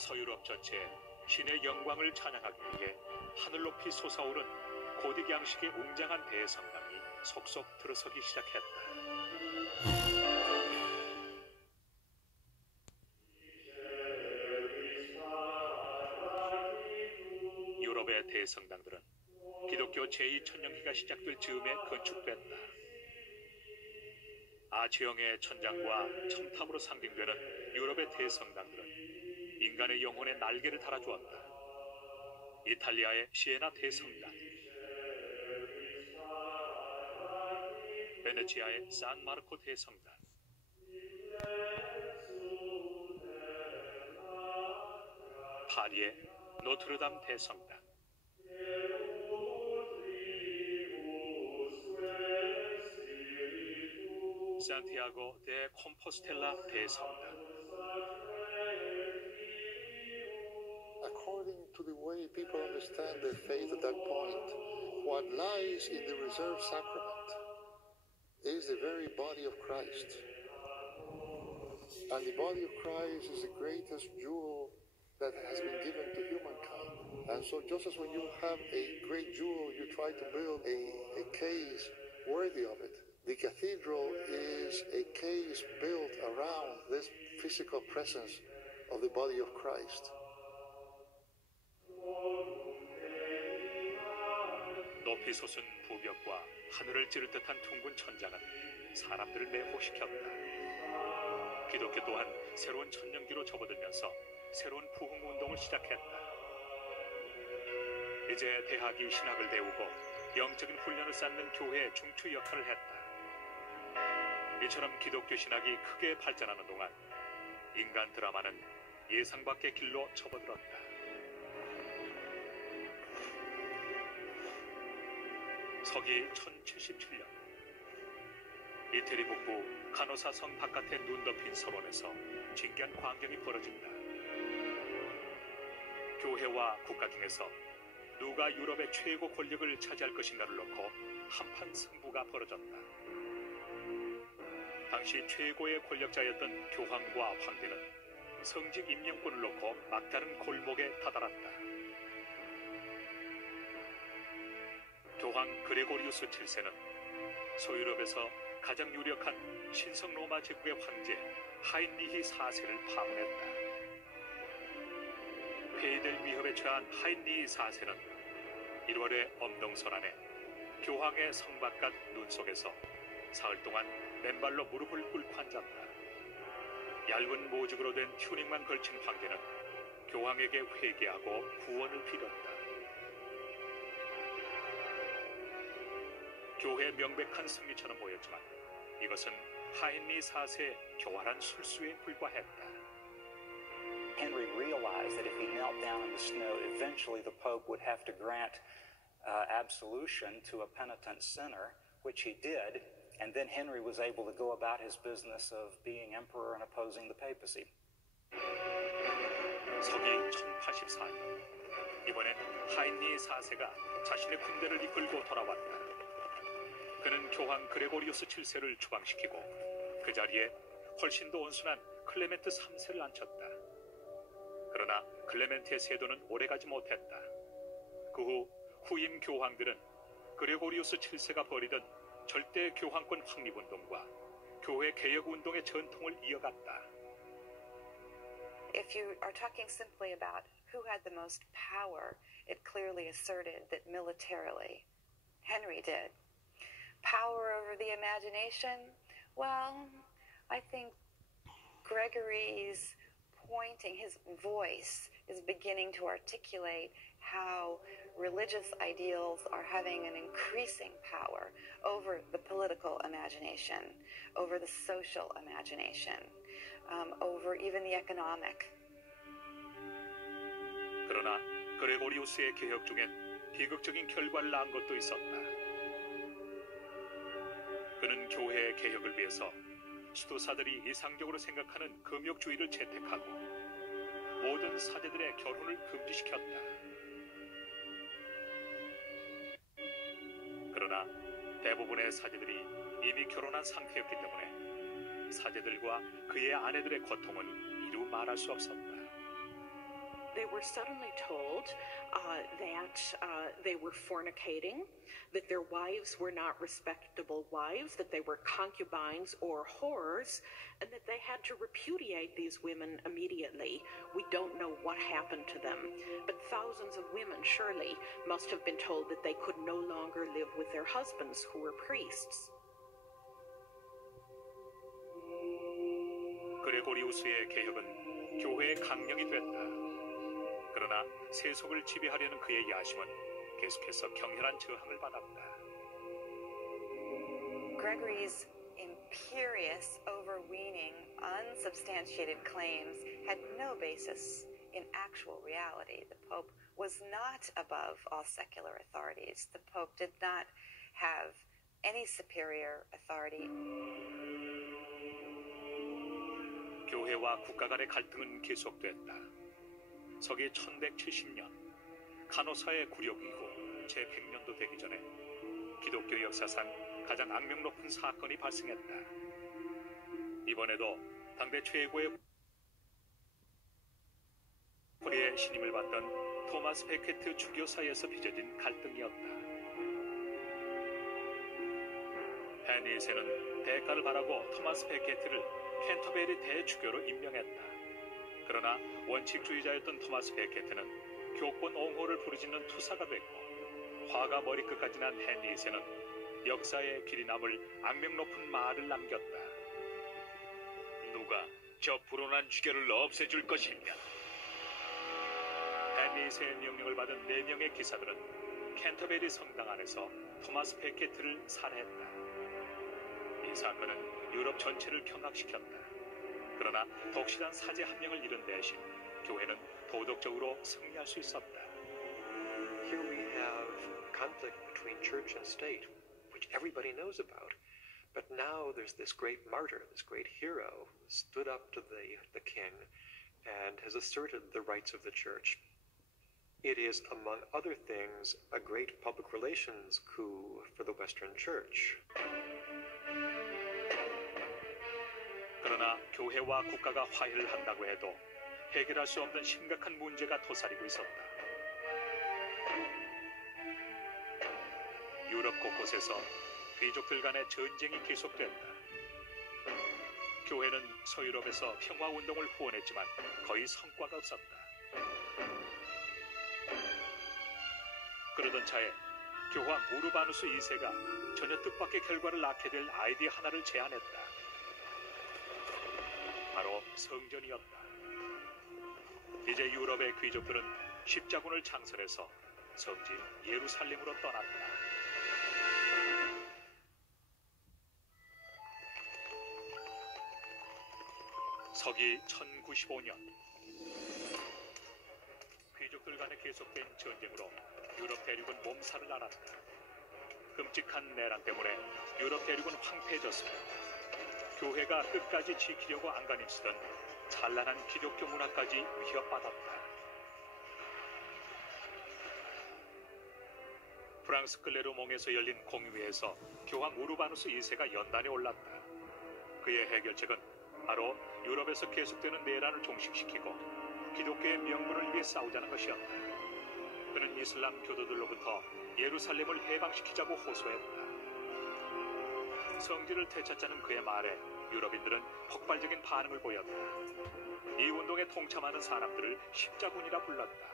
서유럽 전체에 신의 영광을 찬양하기 위해 하늘 높이 솟아오른 고딕 양식의 웅장한 대성당이 속속 들어서기 시작했다. 유럽의 대성당들은 기독교 제2천년기가 시작될 즈음에 건축됐다. 아치형의 천장과 첨탑으로 상징되는 유럽의 대성당들은 인간의 영혼에 날개를 달아주었다. 이탈리아의 시에나 대성당, 베네치아의 산마르코 대성당, 파리의 노트르담 대성당, 산티아고 데 콤포스텔라 대성당. According to the way people understand their faith at that point, what lies in the reserved sacrament is the very body of Christ. And the body of Christ is the greatest jewel that has been given to humankind. And so just as when you have a great jewel, you try to build a case worthy of it, the cathedral is a case built around this physical presence of the body of Christ. 높이 솟은 부벽과 하늘을 찌를 듯한 둥근 천장은 사람들을 매혹시켰다. 기독교 또한 새로운 천년기로 접어들면서 새로운 부흥 운동을 시작했다. 이제 대학이 신학을 배우고 영적인 훈련을 쌓는 교회의 중추 역할을 했다. 이처럼 기독교 신학이 크게 발전하는 동안 인간 드라마는 예상 밖의 길로 접어들었다. 서기 1077년 이태리 북부 카노사 성 바깥의 눈 덮인 서론에서 진기한 광경이 벌어진다. 교회와 국가 중에서 누가 유럽의 최고 권력을 차지할 것인가를 놓고 한판 승부가 벌어졌다. 당시 최고의 권력자였던 교황과 황제는 성직 임명권을 놓고 막다른 골목에 다다랐다. 교황 그레고리우스 7세는 소유럽에서 가장 유력한 신성 로마 제국의 황제 하인리히 4세를 파문했다. 폐위될 위협에 처한 하인리히 4세는 1월의 엄동설안에 교황의 성 바깥 눈 속에서 사흘 동안 맨발로 무릎을 꿇고 앉았다. 얇은 모죽으로 된 튜닉만 걸친 황제는 교황에게 회개하고 구원을 빌었다. 교회의 명백한 승리처럼 보였지만 이것은 하인리 4세의 교활한 술수에 불과했다. Henry realized that if he knelt down in the snow, eventually the Pope would have to grant absolution to a penitent sinner, which he did, and then Henry was able to go about his business of being emperor and opposing the papacy. 서기 1084년, 이번엔 하인리 4세가 자신의 군대를 이끌고 돌아왔다. 그는 교황 그레고리우스 7세를 추방시키고 그 자리에 훨씬 더 온순한 클레멘트 3세를 앉혔다. 그러나 클레멘트의 세도는 오래가지 못했다. 그 후 후임 교황들은 그레고리우스 7세가 벌이던 절대 교황권 확립운동과 교회 개혁운동의 전통을 이어갔다. If you are talking simply about who had the most power, it clearly asserted that militarily Henry did. Power over the imagination? Well, I think Gregory's pointing, his voice is beginning to articulate how religious ideals are having an increasing power over the political imagination, over the social imagination, over even the economic. 그러나 그레고리우스의 개혁 중엔 비극적인 결과를 낳은 것도 있었다. 그는 교회의 개혁을 위해서 수도사들이 이상적으로 생각하는 금욕주의를 채택하고 모든 사제들의 결혼을 금지시켰다. 그러나 대부분의 사제들이 이미 결혼한 상태였기 때문에 사제들과 그의 아내들의 고통은 이루 말할 수 없었다. they were suddenly told that they were fornicating, that their wives were not respectable wives, that they were concubines or whores, and that they had to repudiate these women immediately. We don't know what happened to them, but thousands of women surely must have been told that they could no longer live with their husbands who were priests. 그레고리우스의 개혁은 교회의 강령이 됐다. 그러나 세속을 지배하려는 그의 야심은 계속해서 격렬한 저항을 받았다. Gregory's imperious, overweening, unsubstantiated claims had no basis in actual reality. The Pope was not above all secular authorities. The Pope did not have any superior authority. 교회와 국가 간의 갈등은 계속됐다. 서기 1170년 간호사의 굴욕이고 제100년도 되기 전에 기독교 역사상 가장 악명 높은 사건이 발생했다. 이번에도 당대 최고의 코리의 신임을 받던 토마스 베케트 주교 사이에서 빚어진 갈등이었다. 헨리 2세는 대가를 바라고 토마스 베케트를 캔터베리 대주교로 임명했다. 그러나 원칙주의자였던 토마스 베케트는 교권 옹호를 부르짖는 투사가 됐고 화가 머리끝까지 난 헨리 2세는 역사에 길이 남을 악명 높은 말을 남겼다. 누가 저 불온한 주교를 없애줄 것인가? 헨리 2세의 명령을 받은 4명의 기사들은 캔터베리 성당 안에서 토마스 베케트를 살해했다. 이 사건은 유럽 전체를 경악시켰다. 그러나 독실한 사제 한 명을 잃은 대신 교회는 도덕적으로 승리할 수 있었다. Here we have conflict between church and state, which everybody knows about. But now there's this great martyr, this great hero, who stood up to the king and has asserted the rights of the church. It is, among other things, a great public relations coup for the Western Church. 그러나 교회와 국가가 화해를 한다고 해도 해결할 수 없는 심각한 문제가 도사리고 있었다. 유럽 곳곳에서 귀족들 간의 전쟁이 계속됐다. 교회는 서유럽에서 평화운동을 후원했지만 거의 성과가 없었다. 그러던 차에 교황 우르바누스 2세가 전혀 뜻밖의 결과를 낳게 될 아이디어 하나를 제안했다. 바로 성전이었다. 이제 유럽의 귀족들은 십자군을 창설해서 성지 예루살렘으로 떠났다. 서기 1095년 귀족들 간에 계속된 전쟁으로 유럽 대륙은 몸살을 앓았다. 끔찍한 내란 때문에 유럽 대륙은 황폐해졌으며 교회가 끝까지 지키려고 안간힘쓰던 찬란한 기독교 문화까지 위협받았다. 프랑스 클레르몽에서 열린 공의회에서 교황 우르바누스 2세가 연단에 올랐다. 그의 해결책은 바로 유럽에서 계속되는 내란을 종식시키고 기독교의 명분을 위해 싸우자는 것이었다. 그는 이슬람 교도들로부터 예루살렘을 해방시키자고 호소했다. 성지를 되찾자는 그의 말에 유럽인들은 폭발적인 반응을 보였다. 이 운동에 동참하는 사람들을 십자군이라 불렀다.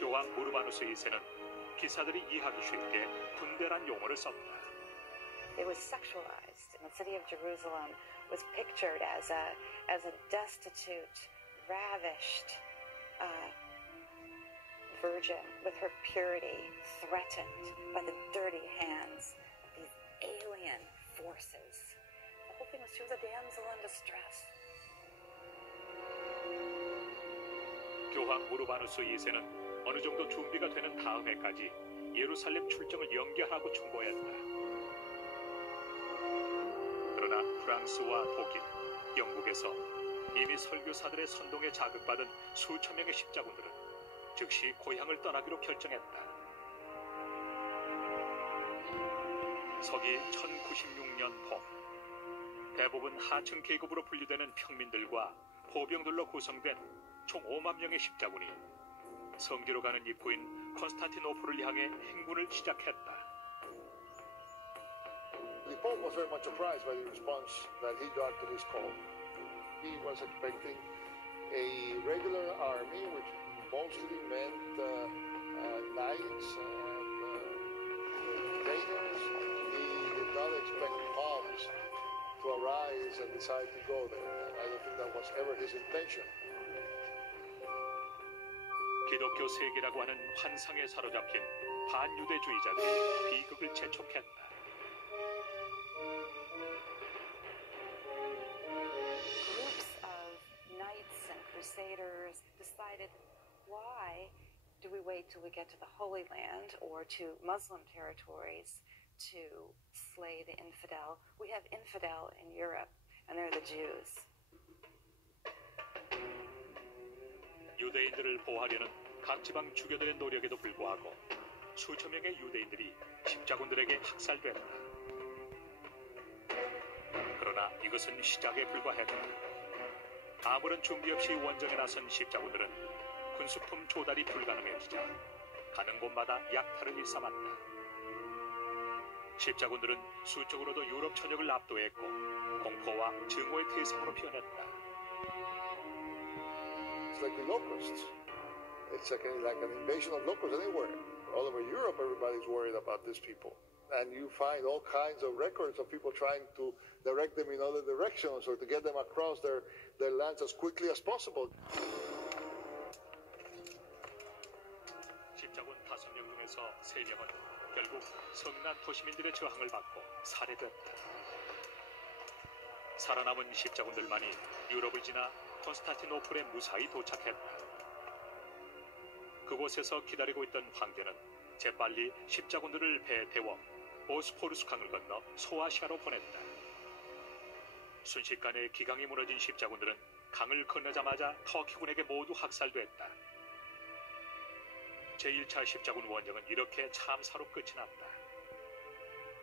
교황 우르바누스 2세는 기사들이 이해하기 쉽게 군대란 용어를 썼다. It was sexualized, and the city of Jerusalem was pictured as a destitute, ravished virgin with her purity threatened by the dirty hands of these alien forces. The whole thing was she was a damsel in distress. 교황 우르바누스 2세는 어느 정도 준비가 되는 다음 해까지 예루살렘 출정을 연기하라고 충고했다. 그러나 프랑스와 독일, 영국에서 이미 설교사들의 선동에 자극받은 수천 명의 십자군들은 즉시 고향을 떠나기로 결정했다. 서기 1096년 봄, 대부분 하층 계급으로 분류되는 평민들과 포병들로 구성된 총 5만 명의 십자군이 성지로 가는 입구인 콘스탄티노플을 향해 행군을 시작했다. The Pope was very much surprised by the response that he got to his call. He was expecting a regular army, which mostly meant knights and trainers. He did not expect mobs to arise and decide to go there. And I don't think that was ever his intention. 기독교 세계라고 하는 환상에 사로잡힌 반유대주의자들이 비극을 재촉했다. Groups of knights and crusaders decided, why do we wait till we get to the Holy Land or to Muslim territories to slay the infidel? We have infidel in Europe, and they're the Jews. 유대인들을 보호하려는 각 지방 주교들의 노력에도 불구하고 수천 명의 유대인들이 십자군들에게 학살됐다. 그러나 이것은 시작에 불과했다. 아무런 준비 없이 원정에 나선 십자군들은 군수품 조달이 불가능해지자 가는 곳마다 약탈을 일삼았다. 십자군들은 수적으로도 유럽 전역을 압도했고 공포와 증오의 대상으로 변했다. It's like the locusts. It's like an invasion of locusts anywhere. All over Europe, everybody's worried about these people. And you find all kinds of records of people trying to direct them in other directions or to get them across their lands as quickly as possible. 십자군 5명 중에서 3명은 결국 성난 도시민들의 저항을 받고 살해됐다. 살아남은 십자군들만이 유럽을 지나 콘스탄티노플에 무사히 도착했다. 그곳에서 기다리고 있던 황제는 재빨리 십자군들을 배에 태워 보스포루스 강을 건너 소아시아로 보냈다. 순식간에 기강이 무너진 십자군들은 강을 건너자마자 터키군에게 모두 학살됐다. 제1차 십자군 원정은 이렇게 참사로 끝이 났다.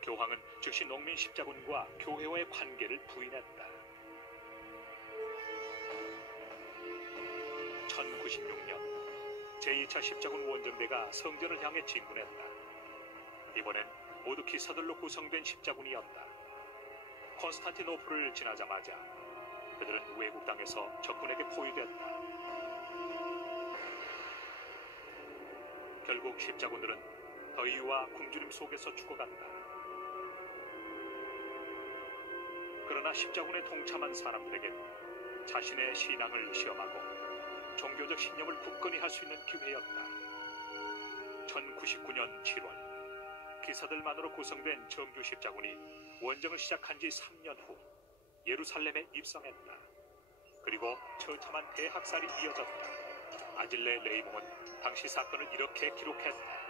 교황은 즉시 농민 십자군과 교회와의 관계를 부인했다. 1096년 제2차 십자군 원정대가 성전을 향해 진군했다. 이번엔 모두 기사들로 구성된 십자군이었다. 콘스탄티노플을 지나자마자 그들은 외국 땅에서 적군에게 포위됐다. 결국 십자군들은 더위와 굶주림 속에서 죽어간다. 그러나 십자군에 동참한 사람들에겐 자신의 신앙을 시험하고 종교적 신념을 굳건히 할 수 있는 기회였다. 1099년 7월 기사들만으로 구성된 정규 십자군이 원정을 시작한 지 3년 후 예루살렘에 입성했다. 그리고 처참한 대학살이 이어졌다. 아질레 레이몽은 당시 사건을 이렇게 기록했다.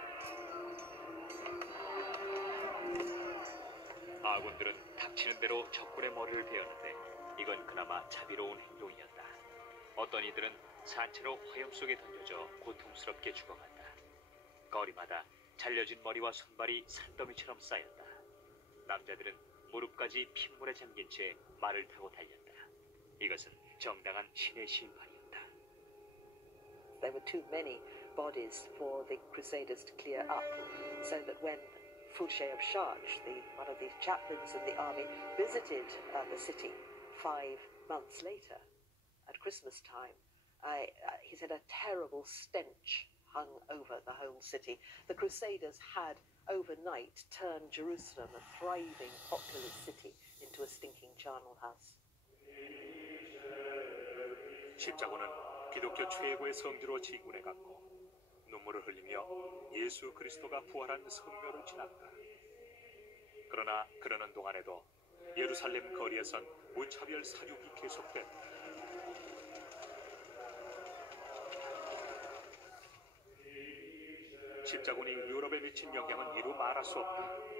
아군들은 닥치는 대로 적군의 머리를 베었는데 이건 그나마 자비로운 행동이었다. 어떤 이들은 산채로 화염 속에 던져져 고통스럽게 죽어간다. 거리마다 잘려진 머리와 손발이 산더미처럼 쌓였다. 남자들은 무릎까지 핏물에 잠긴 채 말을 타고 달렸다. 이것은 정당한 신의 심판이었다. There were too many bodies for the Crusaders to clear up, so that when Fouché of Chartres, one of the chaplains in the army, visited the city 5 months later at Christmas time, he said a terrible stench hung over the whole city. The Crusaders had overnight turned Jerusalem, a thriving, populous city, into a stinking charnel house. 십자군은 기독교 최고의 성지로 진군해갔고 눈물을 흘리며 예수 그리스도가 부활한 성묘를 지났다. 그러나 그러는 동안에도 예루살렘 거리에선 무차별 사륙이 계속됐다. 십자군이 유럽에 미친 영향은 이루 말할 수 없다.